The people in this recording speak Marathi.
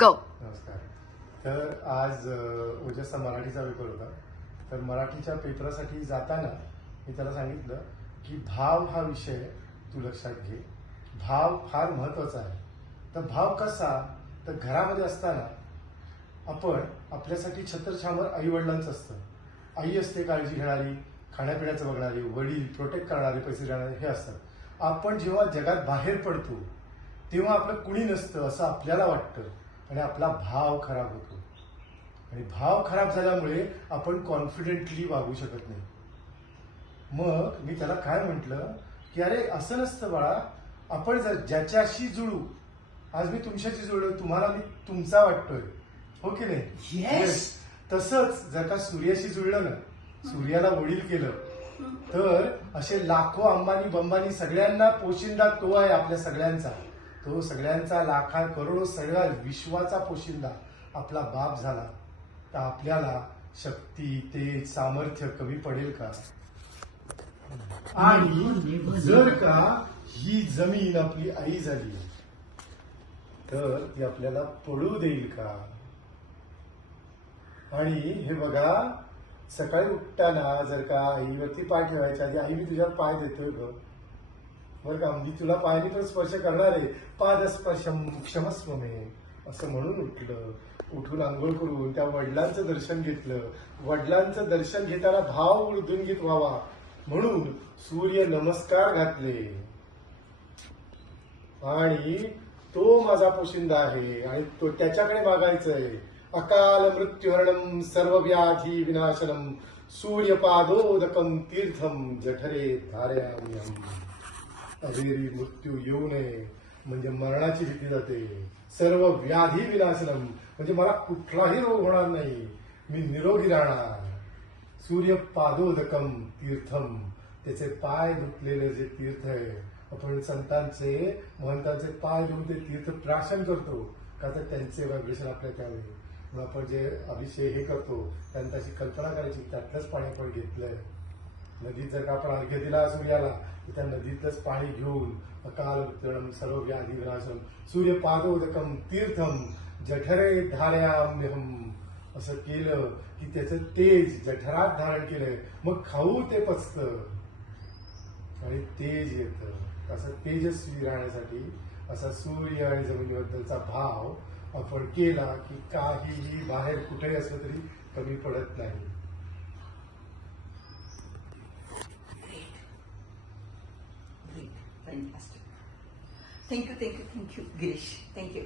गो. नमस्कार. तर आज ओजसचा मराठीचा पेपर होता. तर मराठीच्या पेपरासाठी जाताना मी त्याला सांगितलं की भाव हा विषय तू लक्षात घे. भाव फार महत्वाचा आहे. तर भाव कसा? तर घरामध्ये असताना आपण आपल्यासाठी छत्रछामर आई वडिलांचं असतं. आई असते काळजी घेणारी, खाण्यापिण्याचं बघणारी, वडील प्रोटेक्ट करणारे, पैसे देणारे हे असतात. आपण जेव्हा जगात बाहेर पडतो तेव्हा आपलं कुणी नसतं असं आपल्याला वाटतं आणि आपला भाव खराब होतो. आणि भाव खराब झाल्यामुळे आपण कॉन्फिडेंटली वागू शकत नाही. मग मी त्याला काय म्हटलं की अरे असं नसतं बाळा, आपण जर ज्याच्याशी जुळू, आज मी तुमच्याशी जुळलो, तुम्हाला मी तुमचा वाटतोय, हो की नाही? Yes. तसंच जर का सूर्याशी जुळलं ना, सूर्याला वडील केलं, तर असे लाखो अंबानी बंबानी सगळ्यांना पोशिंदा तो आहे. आपल्या सगळ्यांचा, तो सगळ्यांचा लाखा करोडो सगळ्या विश्वाचा पोशिंदा आपला बाप झाला. तर आपल्याला शक्ती, तेज, सामर्थ्य कमी पडेल का? आणि जर का ही जमीन आपली आई झाली तर ती आपल्याला पडू देईल का? आणि हे बघा, सकाळी उठताना जर का आईवरती पाय ठेवायच्या आधी आई मी तुझ्यावर पाय देतोय ग, बरं का, मी तुला पायाने पण स्पर्श करणार आहे, पादस्पर्शम क्षमस्व मे असं म्हणून उठलं. उठून आंघोळ करून त्या वडिलांचं दर्शन घेतलं. वडिलांचं दर्शन घेताना भाव वृद्धुंगीत व्हावा म्हणून सूर्य नमस्कार घातले. आणि तो माझा पोशिंदा आहे आणि तो त्याच्याकडे मागायचंय. अकाल मृत्युहरणम सर्व व्याधी विनाशनम सूर्यपादोदकम तीर्थम जठरे धारयाम्यहम. अधेरी मृत्यू येऊ नये म्हणजे मरणाची भीती जाते. सर्व व्याधी विनाशनम म्हणजे मला कुठलाही रोग होणार नाही, मी निरोगी राहणार. सूर्यपादोदकम तीर्थम, त्याचे पाय धुतलेले जे तीर्थ आहे, आपण संतांचे महंतांचे पाय धुवून ते तीर्थ प्राशन करतो का, तर त्यांचे व्हायब्रेशन आपल्या त्यावेळी. मग आपण जे अभिषेक हे करतो त्यांची कल्पना करायची, त्यातलंच पाणी आपण घेतलंय. नदीत जर का आपण अर्घ्य दिला सूर्याला, तर त्या नदीतलंच पाणी घेऊन अकाल मृत्युहरणम सर्व व्याधी विनाशनम सूर्यपादोदकम तीर्थम जठरे धारयाम्यहम असं केलं की त्याचं तेज जठरात धारण केलंय. मग खाऊ ते पचतं आणि तेज येतं. असं तेजस्वी राहण्यासाठी असा सूर्य आणि जमिनीबद्दलचा भाव आपण केला की काहीही बाहेर कुठेही असलं तरी कमी पडत नाही. Fantastic. Thank you, Girish. Thank you.